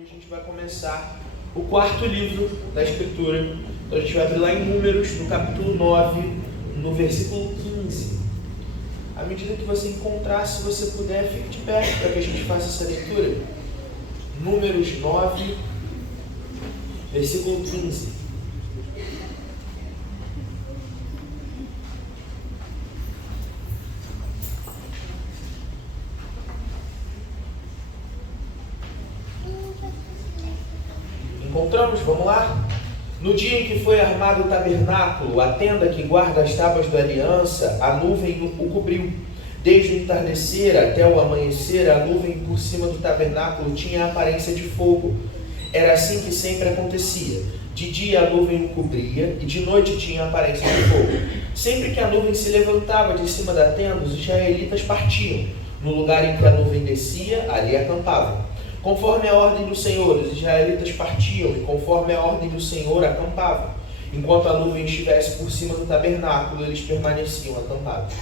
hoje a gente vai começar o quarto livro da Escritura. Então a gente vai abrir lá em Números, no capítulo 9, no versículo 15. À medida que você encontrar, se você puder, fique de pé para que a gente faça essa leitura. Números 9, versículo 15. Encontramos? Vamos lá? No dia em que foi armado o tabernáculo, a tenda que guarda as tábuas da aliança, a nuvem o cobriu. Desde o entardecer até o amanhecer, a nuvem por cima do tabernáculo tinha a aparência de fogo. Era assim que sempre acontecia. De dia a nuvem o cobria e de noite tinha a aparência de fogo. Sempre que a nuvem se levantava de cima da tenda, os israelitas partiam. No lugar em que a nuvem descia, ali acampavam. Conforme a ordem do Senhor, os israelitas partiam e conforme a ordem do Senhor acampavam. Enquanto a nuvem estivesse por cima do tabernáculo, eles permaneciam acampados.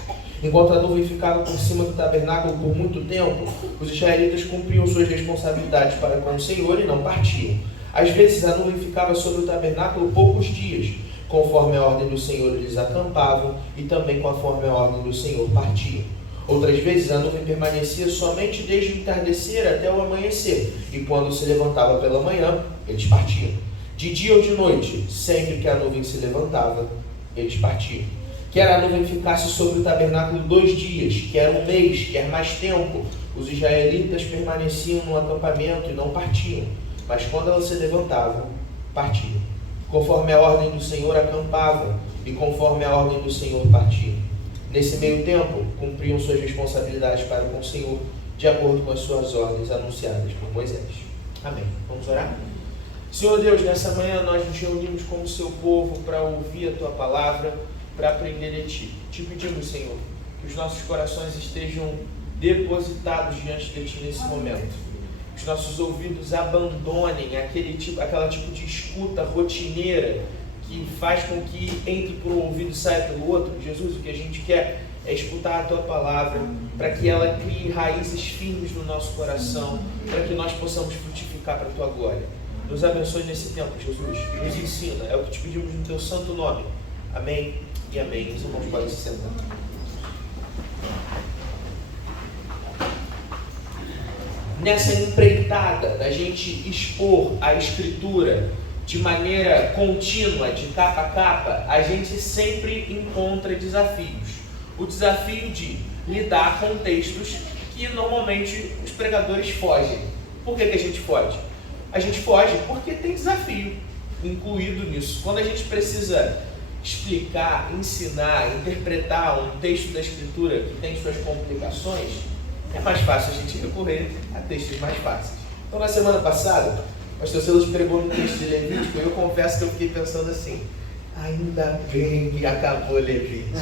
Enquanto a nuvem ficava por cima do tabernáculo por muito tempo, os israelitas cumpriam suas responsabilidades para com o Senhor e não partiam. Às vezes a nuvem ficava sobre o tabernáculo poucos dias. Conforme a ordem do Senhor, eles acampavam e também conforme a ordem do Senhor partiam. Outras vezes a nuvem permanecia somente desde o entardecer até o amanhecer, e quando se levantava pela manhã, eles partiam. De dia ou de noite, sempre que a nuvem se levantava, eles partiam. Quer a nuvem ficasse sobre o tabernáculo 2 dias, quer um mês, quer mais tempo, os israelitas permaneciam no acampamento e não partiam, mas quando ela se levantava, partiam. Conforme a ordem do Senhor acampavam, e conforme a ordem do Senhor partiam. Nesse meio tempo, cumpriam suas responsabilidades para com o Senhor, de acordo com as suas ordens anunciadas por Moisés. Amém. Vamos orar? Senhor Deus, nessa manhã nós nos reunimos como seu povo para ouvir a Tua palavra, para aprender de Ti. Te pedimos, Senhor, que os nossos corações estejam depositados diante de Ti nesse momento. Os nossos ouvidos abandonem aquela tipo de escuta rotineira que faz com que entre por um ouvido e saia pelo outro. Jesus, o que a gente quer é escutar a Tua palavra, para que ela crie raízes firmes no nosso coração, para que nós possamos frutificar para a Tua glória. Nos abençoe nesse tempo, Jesus. Nos ensina. É o que te pedimos no Teu santo nome. Amém e amém. Os irmãos podem se sentar. Nessa empreitada da gente expor a Escritura de maneira contínua, de capa a capa, a gente sempre encontra desafios. O desafio de lidar com textos que normalmente os pregadores fogem. Por que a gente foge? A gente foge porque tem desafio incluído nisso. Quando a gente precisa explicar, ensinar, interpretar um texto da Escritura que tem suas complicações, é mais fácil a gente recorrer a textos mais fáceis. Então, na semana passada, o pastor Silas pregou no texto de Levítico e eu confesso que eu fiquei pensando assim: ainda bem que acabou Levítico.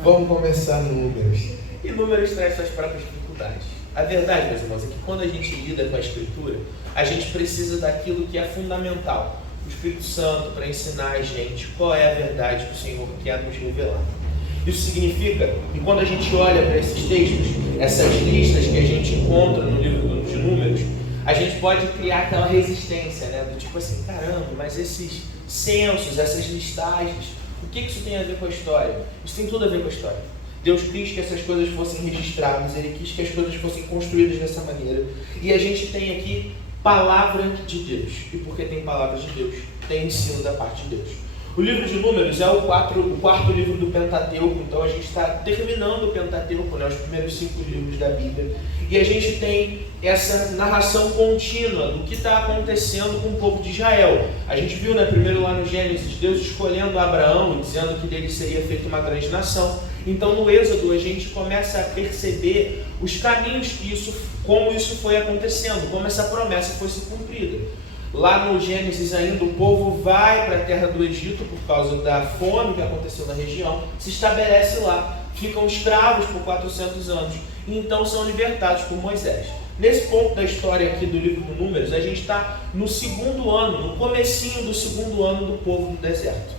Vamos começar Números. E Números traz suas próprias dificuldades. A verdade, meus irmãos, é que quando a gente lida com a Escritura, a gente precisa daquilo que é fundamental. O Espírito Santo para ensinar a gente qual é a verdade que o Senhor quer nos revelar. Isso significa que quando a gente olha para esses textos, essas listas que a gente encontra no livro de Números, a gente pode criar aquela resistência, né? Do tipo assim, caramba, mas esses censos, essas listagens, o que isso tem a ver com a história? Isso tem tudo a ver com a história. Deus quis que essas coisas fossem registradas, Ele quis que as coisas fossem construídas dessa maneira. E a gente tem aqui palavra de Deus. E porque tem palavra de Deus, tem ensino da parte de Deus. O livro de Números é o quarto livro do Pentateuco, então a gente está terminando o Pentateuco, né, os primeiros 5 livros da Bíblia, e a gente tem essa narração contínua do que está acontecendo com o povo de Israel. A gente viu, né, primeiro lá no Gênesis, Deus escolhendo Abraão e dizendo que dele seria feita uma grande nação. Então no Êxodo a gente começa a perceber os caminhos como isso foi acontecendo, como essa promessa foi se cumprida. Lá no Gênesis ainda o povo vai para a terra do Egito por causa da fome que aconteceu na região, se estabelece lá, ficam escravos por 400 anos e então são libertados por Moisés. Nesse ponto da história aqui do livro de Números, a gente está no 2º ano, no comecinho do 2º ano do povo do deserto.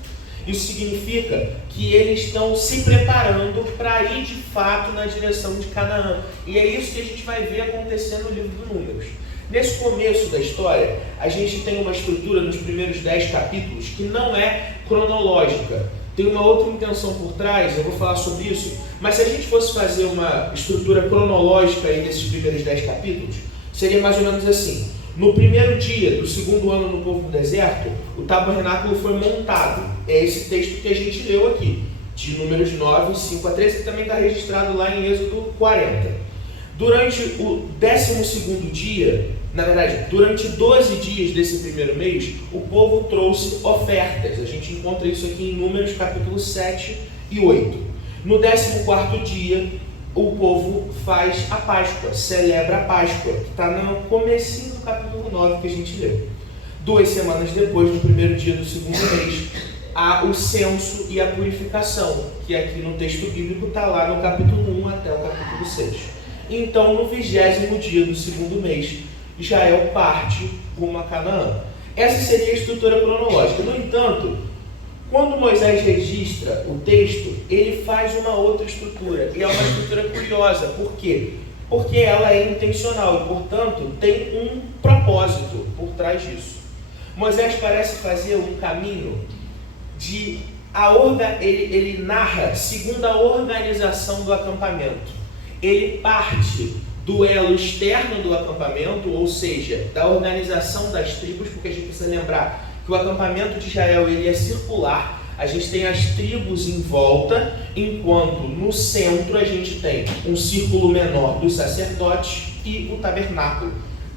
Isso significa que eles estão se preparando para ir de fato na direção de Canaã. E é isso que a gente vai ver acontecer no livro de Números. Nesse começo da história, a gente tem uma estrutura nos primeiros 10 capítulos que não é cronológica. Tem uma outra intenção por trás, eu vou falar sobre isso, mas se a gente fosse fazer uma estrutura cronológica aí nesses primeiros 10 capítulos, seria mais ou menos assim. No primeiro dia do segundo ano no povo do deserto, o tabernáculo foi montado. É esse texto que a gente leu aqui, de Números 9, 5 a 13, que também está registrado lá em Êxodo 40. Durante o 12º dia, na verdade, durante 12 dias desse primeiro mês, o povo trouxe ofertas. A gente encontra isso aqui em Números capítulo 7 e 8. No 14º dia, o povo faz a Páscoa, celebra a Páscoa, que está no comecinho do capítulo 9 que a gente leu. 2 semanas depois, no primeiro dia do segundo mês, há o censo e a purificação, que aqui no texto bíblico está lá no capítulo 1 até o capítulo 6. Então, no 20º dia do segundo mês, Israel parte rumo a Canaã. Essa seria a estrutura cronológica. No entanto, quando Moisés registra o texto, ele faz uma outra estrutura. E é uma estrutura curiosa. Por quê? Porque ela é intencional e, portanto, tem um propósito por trás disso. Moisés parece fazer um caminho de... Ele narra segundo a organização do acampamento. Ele parte do elo externo do acampamento, ou seja, da organização das tribos, porque a gente precisa lembrar que o acampamento de Israel ele é circular, a gente tem as tribos em volta, enquanto no centro a gente tem um círculo menor dos sacerdotes e o tabernáculo,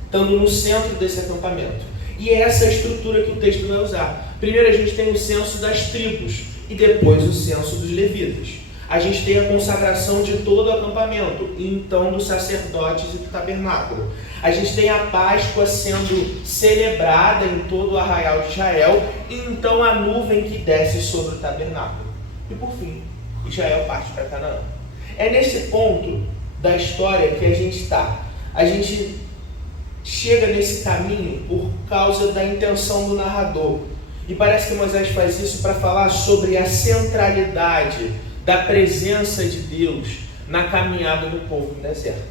estando no centro desse acampamento. E é essa a estrutura que o texto vai usar. Primeiro a gente tem o censo das tribos e depois o censo dos levitas. A gente tem a consagração de todo o acampamento, e então dos sacerdotes e do tabernáculo. A gente tem a Páscoa sendo celebrada em todo o arraial de Israel, e então a nuvem que desce sobre o tabernáculo. E por fim, Israel parte para Canaã. É nesse ponto da história que a gente está. A gente chega nesse caminho por causa da intenção do narrador. E parece que Moisés faz isso para falar sobre a centralidade da presença de Deus na caminhada do povo no deserto.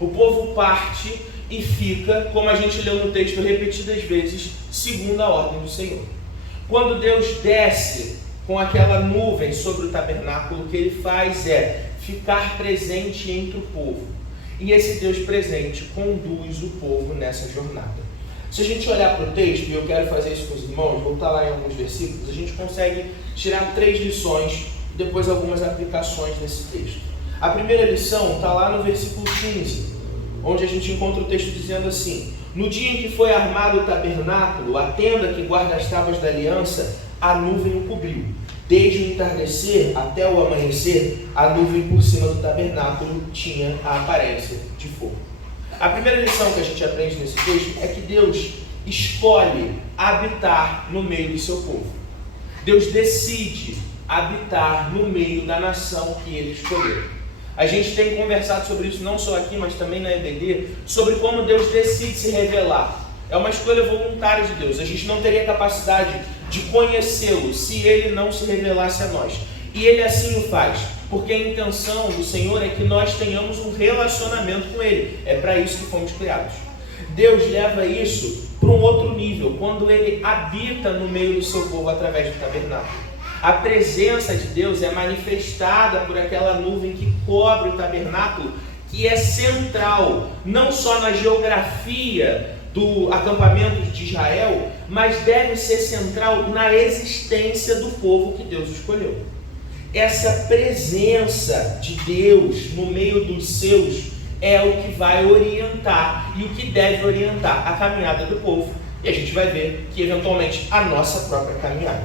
O povo parte e fica, como a gente leu no texto repetidas vezes, segundo a ordem do Senhor. Quando Deus desce com aquela nuvem sobre o tabernáculo, o que ele faz é ficar presente entre o povo. E esse Deus presente conduz o povo nessa jornada. Se a gente olhar para o texto, e eu quero fazer isso com os irmãos, voltar lá em alguns versículos, a gente consegue tirar 3 lições e depois algumas aplicações desse texto. A primeira lição está lá no versículo 15, onde a gente encontra o texto dizendo assim: no dia em que foi armado o tabernáculo, a tenda que guarda as tábuas da aliança, a nuvem o cobriu. Desde o entardecer até o amanhecer, a nuvem por cima do tabernáculo tinha a aparência de fogo. A primeira lição que a gente aprende nesse texto é que Deus escolhe habitar no meio do seu povo. Deus decide habitar no meio da nação que ele escolheu. A gente tem conversado sobre isso não só aqui, mas também na EBD, sobre como Deus decide se revelar. É uma escolha voluntária de Deus. A gente não teria capacidade de conhecê-lo se ele não se revelasse a nós. E ele assim o faz, porque a intenção do Senhor é que nós tenhamos um relacionamento com ele. É para isso que fomos criados. Deus leva isso para um outro nível, quando ele habita no meio do seu povo através do tabernáculo. A presença de Deus é manifestada por aquela nuvem que cobre o tabernáculo, que é central, não só na geografia do acampamento de Israel, mas deve ser central na existência do povo que Deus escolheu. Essa presença de Deus no meio dos seus é o que vai orientar e o que deve orientar a caminhada do povo. E a gente vai ver que eventualmente a nossa própria caminhada.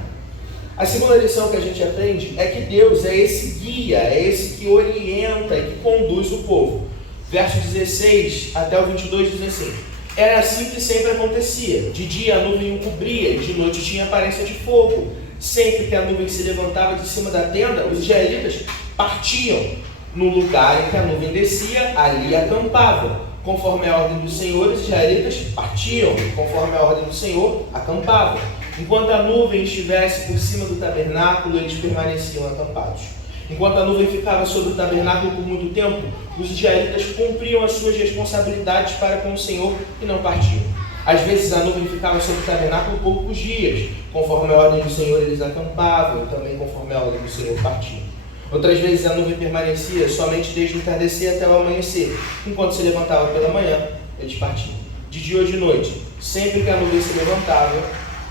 A segunda lição que a gente aprende é que Deus é esse guia, é esse que orienta e que conduz o povo. Verso 16 até o 22 diz assim: era assim que sempre acontecia. De dia a nuvem o cobria, e de noite tinha aparência de fogo. Sempre que a nuvem se levantava de cima da tenda, os israelitas partiam. No lugar em que a nuvem descia, ali acampavam. Conforme a ordem do Senhor, os israelitas partiam. Conforme a ordem do Senhor, acampavam. Enquanto a nuvem estivesse por cima do tabernáculo, eles permaneciam acampados. Enquanto a nuvem ficava sobre o tabernáculo por muito tempo, os israelitas cumpriam as suas responsabilidades para com o Senhor e não partiam. Às vezes a nuvem ficava sobre o tabernáculo poucos dias, conforme a ordem do Senhor eles acampavam, e também conforme a ordem do Senhor partiam. Outras vezes a nuvem permanecia somente desde o entardecer até o amanhecer. Enquanto se levantava pela manhã, eles partiam. De dia ou de noite, sempre que a nuvem se levantava,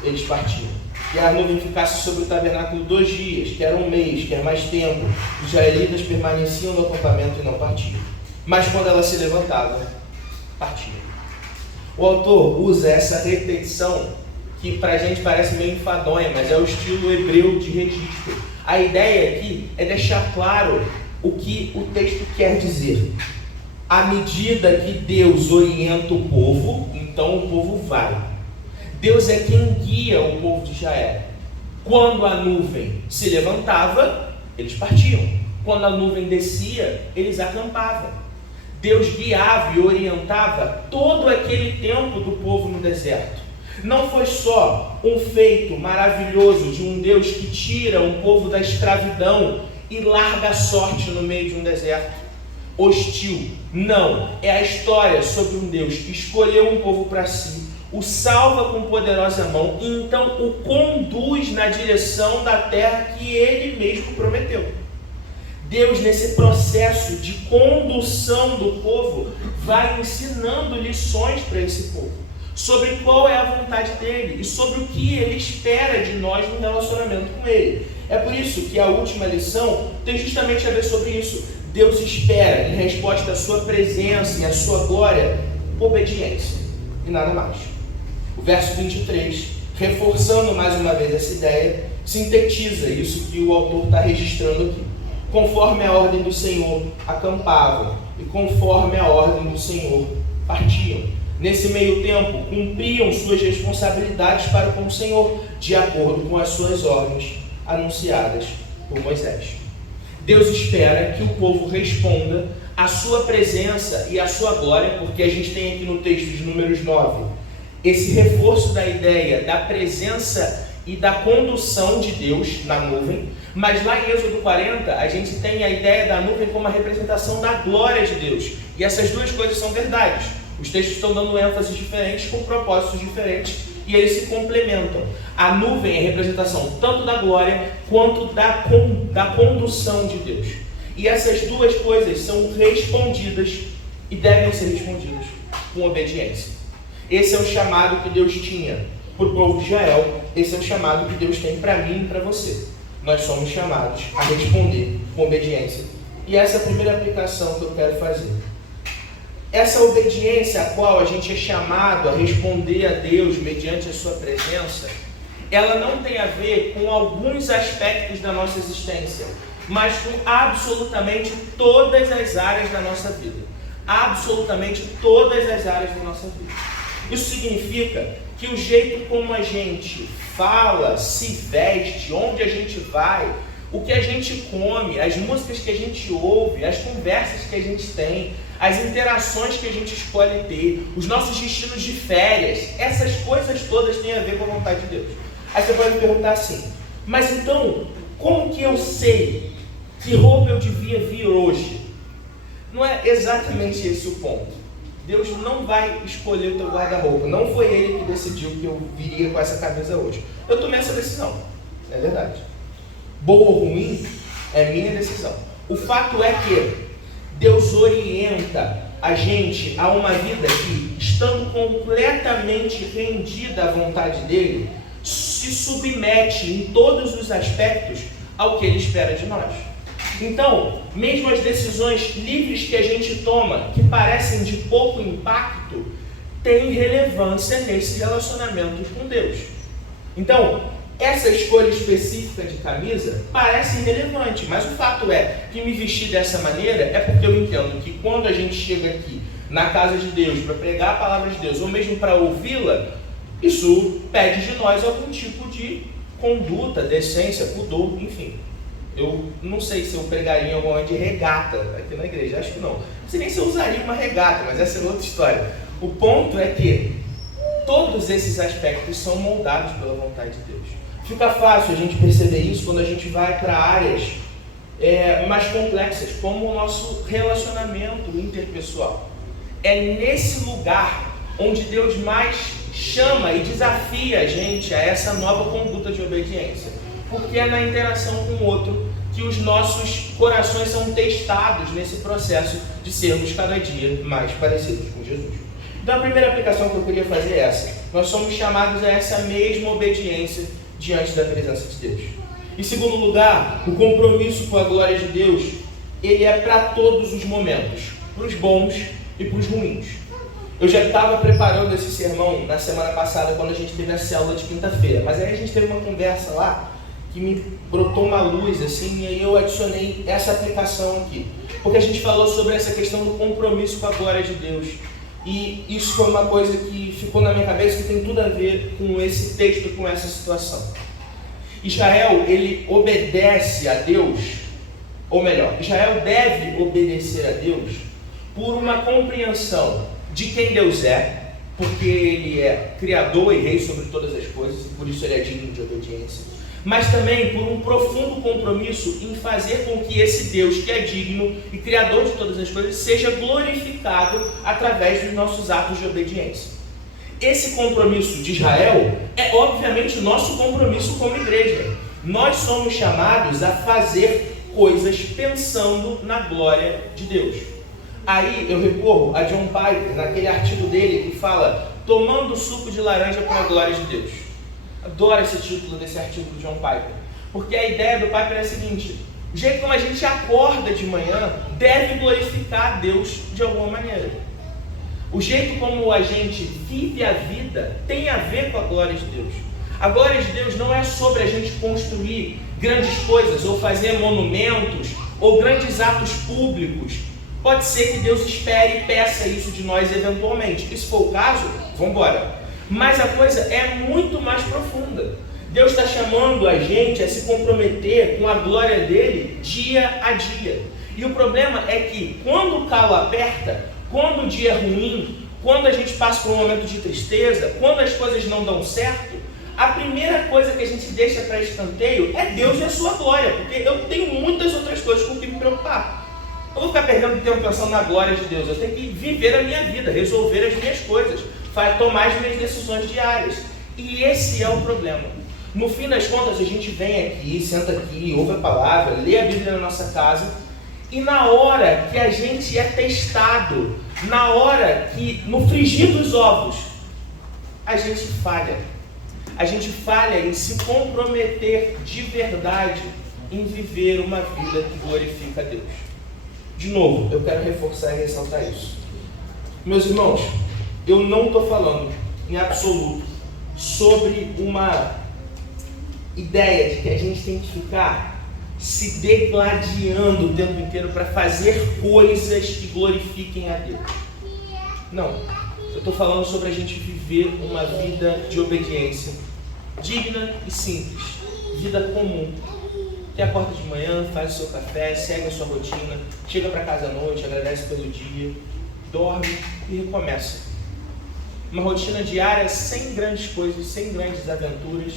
eles partiam. Que a nuvem ficasse sobre o tabernáculo 2 dias, quer um mês, quer mais tempo, os israelitas permaneciam no acampamento e não partiam. Mas quando ela se levantava, partiam. O autor usa essa repetição que para a gente parece meio enfadonha, mas é o estilo hebreu de registro. A ideia aqui é deixar claro o que o texto quer dizer. À medida que Deus orienta o povo, então o povo vai. Deus é quem guia o povo de Israel. Quando a nuvem se levantava, eles partiam. Quando a nuvem descia, eles acampavam. Deus guiava e orientava todo aquele tempo do povo no deserto. Não foi só um feito maravilhoso de um Deus que tira um povo da escravidão e larga a sorte no meio de um deserto hostil. Não, é a história sobre um Deus que escolheu um povo para si, o salva com poderosa mão e então o conduz na direção da terra que ele mesmo prometeu. Deus, nesse processo de condução do povo, vai ensinando lições para esse povo, sobre qual é a vontade dele e sobre o que ele espera de nós no relacionamento com ele. É por isso que a última lição tem justamente a ver sobre isso. Deus espera, em resposta à sua presença e à sua glória, obediência e nada mais. O verso 23, reforçando mais uma vez essa ideia, sintetiza isso que o autor está registrando aqui. Conforme a ordem do Senhor, acampavam, e conforme a ordem do Senhor, partiam. Nesse meio tempo, cumpriam suas responsabilidades para com o Senhor, de acordo com as suas ordens anunciadas por Moisés. Deus espera que o povo responda à sua presença e à sua glória, porque a gente tem aqui no texto de Números 9, esse reforço da ideia da presença e da condução de Deus na nuvem, mas lá em Êxodo 40, a gente tem a ideia da nuvem como a representação da glória de Deus, e essas duas coisas são verdades. Os textos estão dando ênfases diferentes, com propósitos diferentes, e eles se complementam. A nuvem é a representação tanto da glória, quanto da condução de Deus. E essas duas coisas são respondidas, e devem ser respondidas, com obediência. Esse é o chamado que Deus tinha para o povo de Israel, esse é o chamado que Deus tem para mim e para você. Nós somos chamados a responder com obediência. E essa é a primeira aplicação que eu quero fazer. Essa obediência a qual a gente é chamado a responder a Deus mediante a sua presença, ela não tem a ver com alguns aspectos da nossa existência, mas com absolutamente todas as áreas da nossa vida. Absolutamente todas as áreas da nossa vida. Isso significa que o jeito como a gente fala, se veste, onde a gente vai, o que a gente come, as músicas que a gente ouve, as conversas que a gente tem, as interações que a gente escolhe ter, os nossos destinos de férias, essas coisas todas têm a ver com a vontade de Deus. Aí você pode me perguntar assim, mas então, como que eu sei que roupa eu devia vir hoje? Não é exatamente esse o ponto. Deus não vai escolher o teu guarda-roupa. Não foi Ele que decidiu que eu viria com essa camisa hoje. Eu tomei essa decisão. É verdade. Boa ou ruim, é minha decisão. O fato é que Deus orienta a gente a uma vida que, estando completamente rendida à vontade dEle, se submete em todos os aspectos ao que Ele espera de nós. Então, mesmo as decisões livres que a gente toma, que parecem de pouco impacto, têm relevância nesse relacionamento com Deus. Então, essa escolha específica de camisa parece irrelevante, mas o fato é que me vestir dessa maneira é porque eu entendo que quando a gente chega aqui na casa de Deus para pregar a palavra de Deus, ou mesmo para ouvi-la, isso pede de nós algum tipo de conduta, decência, pudor, enfim. Eu não sei se eu pregaria em algum momento de regata aqui na igreja, acho que não. Não sei nem se eu usaria uma regata, mas essa é outra história. O ponto é que todos esses aspectos são moldados pela vontade de Deus. Fica fácil a gente perceber isso quando a gente vai para áreas mais complexas, como o nosso relacionamento interpessoal. É nesse lugar onde Deus mais chama e desafia a gente a essa nova conduta de obediência, porque é na interação com o outro que os nossos corações são testados nesse processo de sermos cada dia mais parecidos com Jesus. Então a primeira aplicação que eu queria fazer é essa: nós somos chamados a essa mesma obediência diante da presença de Deus. Em segundo lugar, o compromisso com a glória de Deus, ele é para todos os momentos, para os bons e para os ruins. Eu já estava preparando esse sermão na semana passada, quando a gente teve a célula de quinta-feira, mas aí a gente teve uma conversa lá que me brotou uma luz assim, e aí eu adicionei essa aplicação aqui, porque a gente falou sobre essa questão do compromisso com a glória de Deus, e isso foi uma coisa que ficou na minha cabeça, que tem tudo a ver com esse texto, com essa situação. Israel, ele obedece a Deus, ou melhor, Israel deve obedecer a Deus por uma compreensão de quem Deus é, porque Ele é Criador e Rei sobre todas as coisas, e por isso Ele é digno de obediência, mas também por um profundo compromisso em fazer com que esse Deus, que é digno e Criador de todas as coisas, seja glorificado através dos nossos atos de obediência. Esse compromisso de Israel é obviamente o nosso compromisso como igreja. Nós somos chamados a fazer coisas pensando na glória de Deus. Aí eu recorro a John Piper, naquele artigo dele que fala "Tomando suco de laranja para a glória de Deus". Adoro esse título desse artigo do John Piper, porque a ideia do Piper é a seguinte: o jeito como a gente acorda de manhã deve glorificar a Deus de alguma maneira. O jeito como a gente vive a vida tem a ver com a glória de Deus. A glória de Deus não é sobre a gente construir grandes coisas, ou fazer monumentos, ou grandes atos públicos. Pode ser que Deus espere e peça isso de nós eventualmente. E se for o caso, vamos embora. Mas a coisa é muito mais profunda. Deus está chamando a gente a se comprometer com a glória dele dia a dia. E o problema é que quando o calo aperta, quando o dia é ruim, quando a gente passa por um momento de tristeza, quando as coisas não dão certo, a primeira coisa que a gente deixa para escanteio é Deus e a sua glória, porque eu tenho muitas outras coisas com que me preocupar. Eu vou ficar perdendo tempo pensando na glória de Deus. Eu tenho que viver a minha vida, resolver as minhas coisas, tomar as minhas decisões diárias. E esse é o problema. No fim das contas, a gente vem aqui, senta aqui, ouve a palavra, lê a Bíblia na nossa casa, e na hora que a gente é testado, na hora que, no frigir dos ovos, a gente falha. A gente falha em se comprometer de verdade em viver uma vida que glorifica a Deus. De novo, eu quero reforçar e ressaltar isso. Meus irmãos, eu não estou falando em absoluto sobre uma ideia de que a gente tem que ficar se degladiando o tempo inteiro para fazer coisas que glorifiquem a Deus. Não, eu estou falando sobre a gente viver uma vida de obediência digna e simples, vida comum. Você acorda de manhã, faz o seu café, segue a sua rotina, chega para casa à noite, agradece pelo dia, dorme e recomeça. Uma rotina diária sem grandes coisas, sem grandes aventuras,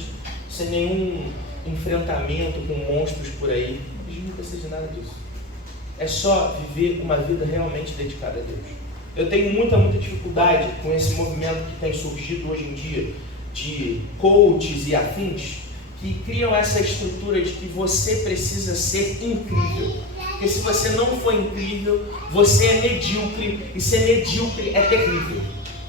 sem nenhum enfrentamento com monstros por aí. Mas nunca seja nada disso. É só viver uma vida realmente dedicada a Deus. Eu tenho muita dificuldade com esse movimento que tem surgido hoje em dia de coaches e afins, que criam essa estrutura de que você precisa ser incrível. Porque se você não for incrível, você é medíocre, e ser medíocre é terrível.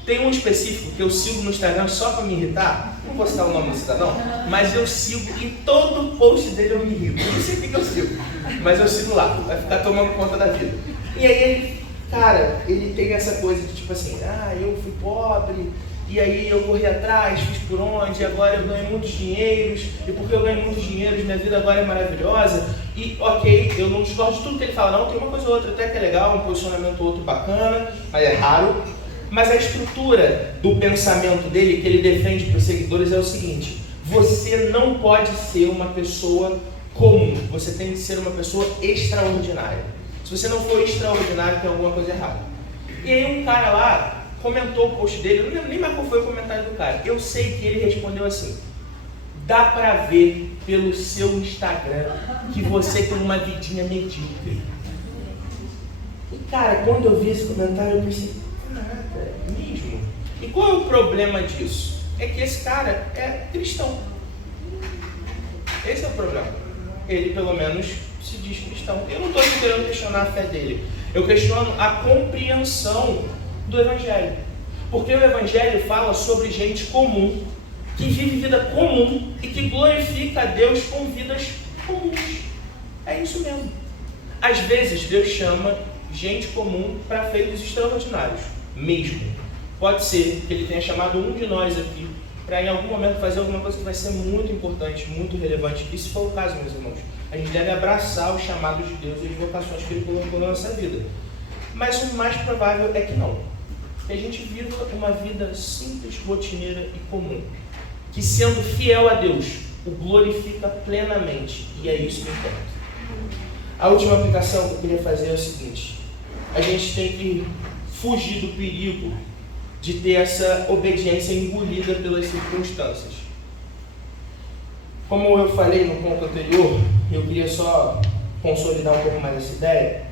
Tem um específico que eu sigo no Instagram só para me irritar, não vou citar o nome do cidadão, mas eu sigo e todo post dele eu me irrito. Eu não sei o que eu sigo, mas eu sigo lá, vai ficar tomando conta da vida. E aí ele, cara, ele tem essa coisa de tipo assim, eu fui pobre, e aí eu corri atrás, fiz por onde, e agora eu ganho muitos dinheiros, e porque eu ganho muitos dinheiros, minha vida agora é maravilhosa. E ok, eu não discordo de tudo que ele fala, não, tem uma coisa ou outra até que é legal, um posicionamento ou outro bacana, mas é raro. Mas a estrutura do pensamento dele, que ele defende para os seguidores, é o seguinte: você não pode ser uma pessoa comum, você tem que ser uma pessoa extraordinária. Se você não for extraordinário, tem alguma coisa errada. E aí um cara lá comentou o post dele, eu não lembro nem mais qual foi o comentário do cara. Eu sei que ele respondeu assim: Dá para ver pelo seu Instagram que você tem uma vidinha medíocre. E cara, quando eu vi esse comentário, eu pensei, nada, mesmo. E qual é o problema disso? É que esse cara é cristão. Esse é o problema. Ele, pelo menos, se diz cristão. Eu não estou querendo questionar a fé dele. Eu questiono a compreensão do Evangelho. Porque o Evangelho fala sobre gente comum, que vive vida comum e que glorifica a Deus com vidas comuns. É isso mesmo. Às vezes, Deus chama gente comum para feitos extraordinários. Mesmo. Pode ser que Ele tenha chamado um de nós aqui para em algum momento fazer alguma coisa que vai ser muito importante, muito relevante. E se for o caso, meus irmãos, a gente deve abraçar os chamados de Deus e as vocações que Ele colocou na nossa vida. Mas o mais provável é que não. Que a gente viva uma vida simples, rotineira e comum. Que sendo fiel a Deus, o glorifica plenamente. E é isso que importa. A última aplicação que eu queria fazer é o seguinte. A gente tem que fugir do perigo de ter essa obediência engolida pelas circunstâncias. Como eu falei no ponto anterior, eu queria só consolidar um pouco mais essa ideia.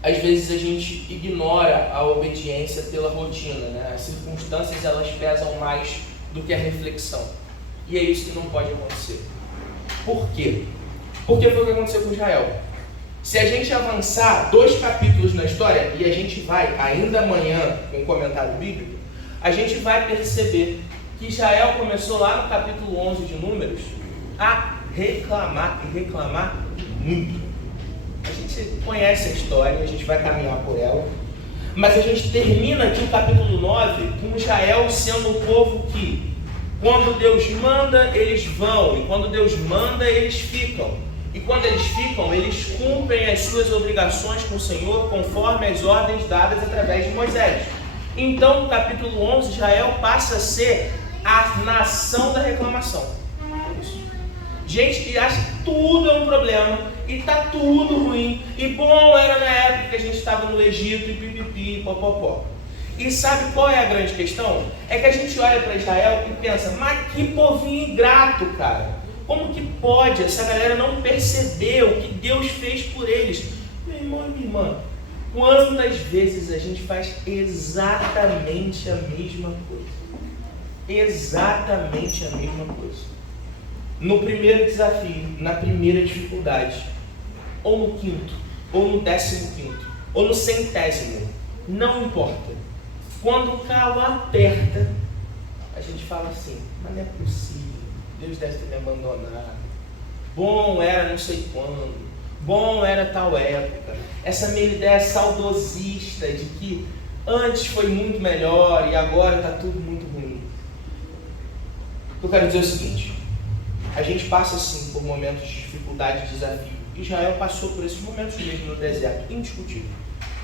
Às vezes a gente ignora a obediência pela rotina, né? As circunstâncias, elas pesam mais do que a reflexão. E é isso que não pode acontecer. Por quê? Porque foi o que aconteceu com Israel. Se a gente avançar 2 capítulos na história, e a gente vai ainda amanhã com o comentário bíblico, a gente vai perceber que Israel começou lá no capítulo 11 de Números a reclamar, e reclamar muito. A gente conhece a história, a gente vai caminhar por ela, mas a gente termina aqui o capítulo 9 com Israel sendo o povo que, quando Deus manda, eles vão, e quando Deus manda, eles ficam. E quando eles ficam, eles cumprem as suas obrigações com o Senhor conforme as ordens dadas através de Moisés. Então, no capítulo 11, Israel passa a ser a nação da reclamação. Gente que acha que tudo é um problema e está tudo ruim. E bom era na época que a gente estava no Egito e pipipi, popopó. E sabe qual é a grande questão? É que a gente olha para Israel e pensa, mas que povinho ingrato, cara. Como que pode essa galera não perceber o que Deus fez por eles? Meu irmão e minha irmã, quantas vezes a gente faz exatamente a mesma coisa? Exatamente a mesma coisa. No primeiro desafio, na primeira dificuldade, ou no 5º, ou no 15º, ou no 100º, não importa. Quando o calo aperta, a gente fala assim, mas não é possível. Deus deve ter me abandonado. Bom era não sei quando. Bom era tal época. Essa minha ideia saudosista de que antes foi muito melhor e agora está tudo muito ruim. Eu quero dizer o seguinte. A gente passa sim por momentos de dificuldade e desafio. Israel passou por esses momentos mesmo no deserto. Indiscutível.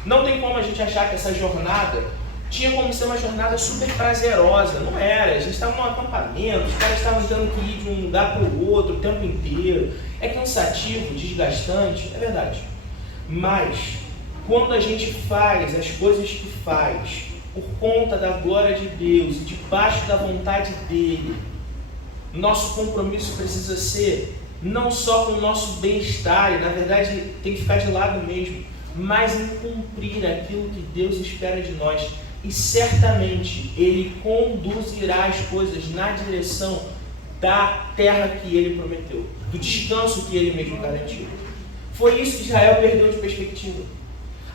Não tem como a gente achar que essa jornada tinha como ser uma jornada super prazerosa. Não era. A gente estava num acampamento, os caras estavam tendo que ir de um lugar para o outro o tempo inteiro. É cansativo, desgastante, é verdade. Mas, quando a gente faz as coisas que faz, por conta da glória de Deus e debaixo da vontade dEle, nosso compromisso precisa ser não só com o nosso bem-estar, e na verdade tem que ficar de lado mesmo, mas em cumprir aquilo que Deus espera de nós. E certamente Ele conduzirá as coisas na direção da terra que Ele prometeu, do descanso que Ele mesmo garantiu. Foi isso que Israel perdeu de perspectiva.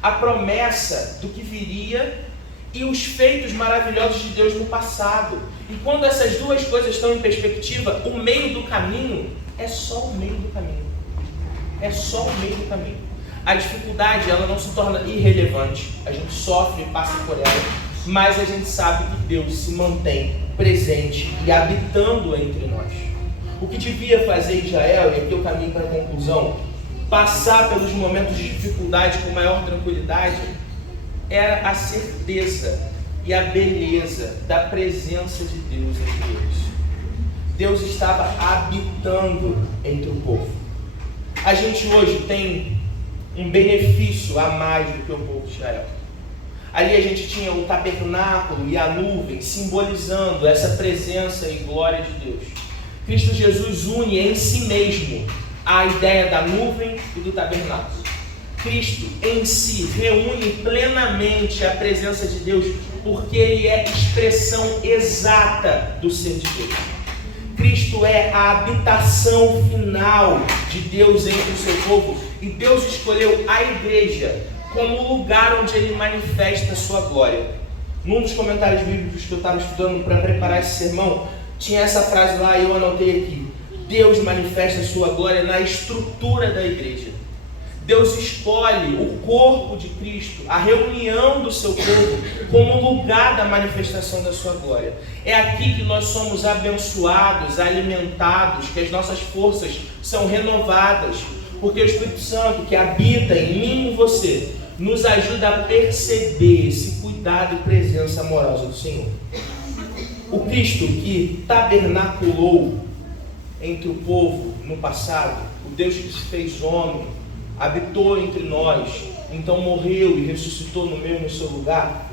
A promessa do que viria e os feitos maravilhosos de Deus no passado. E quando essas duas coisas estão em perspectiva, o meio do caminho é só o meio do caminho. É só o meio do caminho. A dificuldade, ela não se torna irrelevante. A gente sofre e passa por ela, mas a gente sabe que Deus se mantém presente e habitando entre nós. O que devia fazer Israel, e aqui eu caminho para a conclusão, passar pelos momentos de dificuldade com maior tranquilidade, era a certeza e a beleza da presença de Deus entre eles. Deus estava habitando entre o povo. A gente hoje tem um benefício a mais do que o povo de Israel. Ali a gente tinha o tabernáculo e a nuvem simbolizando essa presença e glória de Deus. Cristo Jesus une em si mesmo a ideia da nuvem e do tabernáculo. Cristo em si reúne plenamente a presença de Deus, porque Ele é expressão exata do ser de Deus. Cristo é a habitação final de Deus entre o seu povo, e Deus escolheu a igreja como o lugar onde Ele manifesta a sua glória. Num dos comentários bíblicos que eu estava estudando para preparar esse sermão, tinha essa frase lá e eu anotei aqui: Deus manifesta a sua glória na estrutura da igreja. Deus escolhe o corpo de Cristo, a reunião do seu povo, como lugar da manifestação da sua glória. É aqui que nós somos abençoados, alimentados, que as nossas forças são renovadas, porque o Espírito Santo que habita em mim e em você nos ajuda a perceber esse cuidado e presença amorosa do Senhor. O Cristo que tabernaculou entre o povo no passado, o Deus que se fez homem, habitou entre nós, então morreu e ressuscitou no mesmo seu lugar,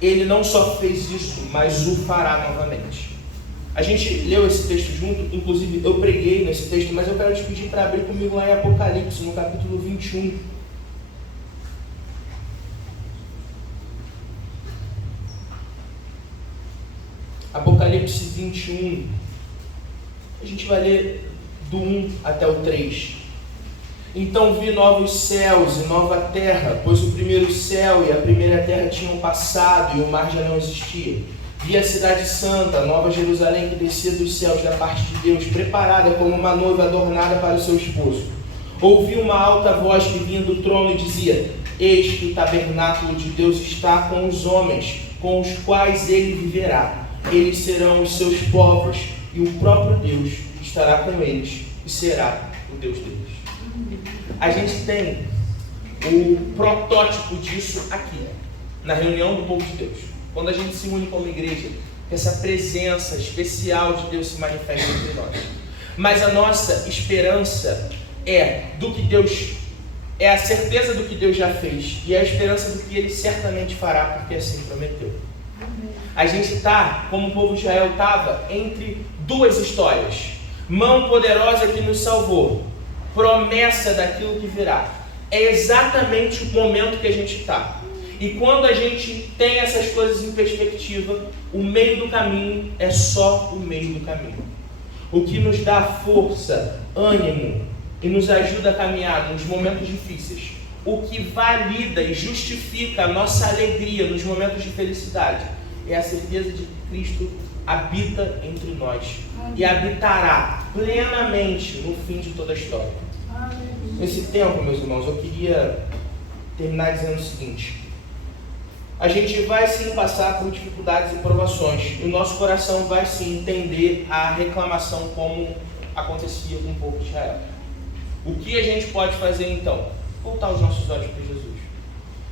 Ele não só fez isso, mas o fará novamente. A gente leu esse texto junto, inclusive eu preguei nesse texto, mas eu quero te pedir para abrir comigo lá em Apocalipse, no capítulo 21. Apocalipse 21, a gente vai ler do 1 até o 3. Então vi novos céus e nova terra, pois o primeiro céu e a primeira terra tinham passado e o mar já não existia. Vi a cidade santa, Nova Jerusalém, que descia dos céus da parte de Deus, preparada como uma noiva adornada para o seu esposo. Ouvi uma alta voz que vinha do trono e dizia: Eis que o tabernáculo de Deus está com os homens, com os quais ele viverá. Eles serão os seus povos, e o próprio Deus estará com eles e será o Deus deles. A gente tem o protótipo disso aqui, na reunião do povo de Deus. Quando a gente se une como igreja, que essa presença especial de Deus se manifesta entre nós. Mas a nossa esperança é a certeza do que Deus já fez e a esperança do que Ele certamente fará, porque assim prometeu. A gente está, como o povo de Israel estava, entre duas histórias. Mão poderosa que nos salvou, promessa daquilo que virá. É exatamente o momento que a gente está. E quando a gente tem essas coisas em perspectiva, o meio do caminho é só o meio do caminho. O que nos dá força, ânimo e nos ajuda a caminhar nos momentos difíceis, o que valida e justifica a nossa alegria nos momentos de felicidade, é a certeza de que Cristo habita entre nós e habitará plenamente no fim de toda a história. Nesse tempo, meus irmãos, eu queria terminar dizendo o seguinte: a gente vai sim passar por dificuldades e provações, e o nosso coração vai sim entender a reclamação como acontecia com o povo de Israel. O que a gente pode fazer então? Voltar os nossos olhos para Jesus.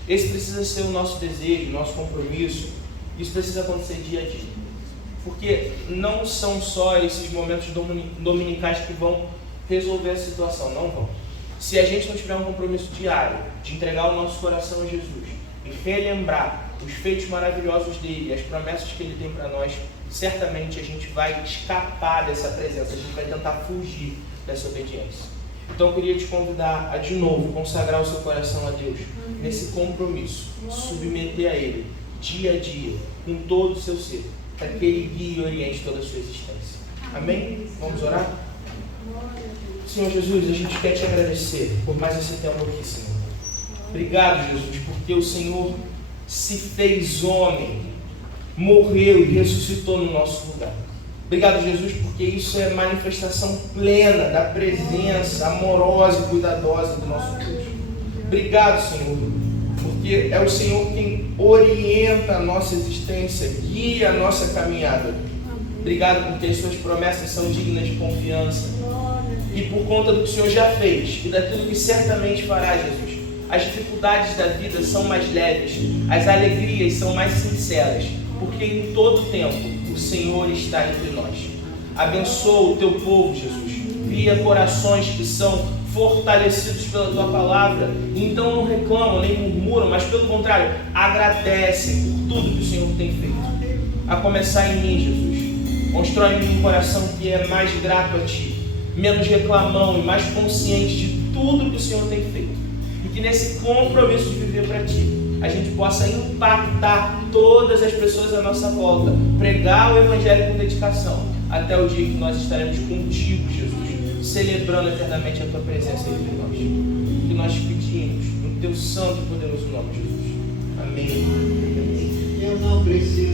Esse precisa ser o nosso desejo, o nosso compromisso. Isso precisa acontecer dia a dia. Porque não são só esses momentos dominicais que vão resolver a situação, não vão. Se a gente não tiver um compromisso diário de entregar o nosso coração a Jesus e relembrar os feitos maravilhosos dele, as promessas que ele tem para nós, certamente a gente vai escapar dessa presença, a gente vai tentar fugir dessa obediência. Então eu queria te convidar a de novo consagrar o seu coração a Deus, nesse compromisso, submeter a Ele, dia a dia, com todo o seu ser, para que Ele guie e oriente toda a sua existência. Amém? Vamos orar? Senhor Jesus, a gente quer te agradecer por mais esse tempo aqui, Senhor. Obrigado, Jesus, porque o Senhor se fez homem, morreu e ressuscitou no nosso lugar. Obrigado, Jesus, porque isso é manifestação plena da presença amorosa e cuidadosa do nosso Deus. Obrigado, Senhor, porque é o Senhor quem orienta a nossa existência, guia a nossa caminhada. Obrigado porque as suas promessas são dignas de confiança. E por conta do que o Senhor já fez e daquilo que certamente fará, Jesus, as dificuldades da vida são mais leves, as alegrias são mais sinceras, porque em todo tempo o Senhor está entre nós. Abençoa o teu povo, Jesus. Cria corações que são fortalecidos pela tua palavra, e então não reclamam nem murmuram, mas pelo contrário, agradecem por tudo que o Senhor tem feito. A começar em mim, Jesus. Constrói em mim um coração que é mais grato a Ti, menos reclamão e mais consciente de tudo que o Senhor tem feito. E que nesse compromisso de viver para Ti, a gente possa impactar todas as pessoas à nossa volta, pregar o Evangelho com dedicação, até o dia que nós estaremos contigo, Jesus, celebrando eternamente a Tua presença entre nós. Que nós pedimos no Teu santo e poderoso nome, Jesus. Amém. Eu não preciso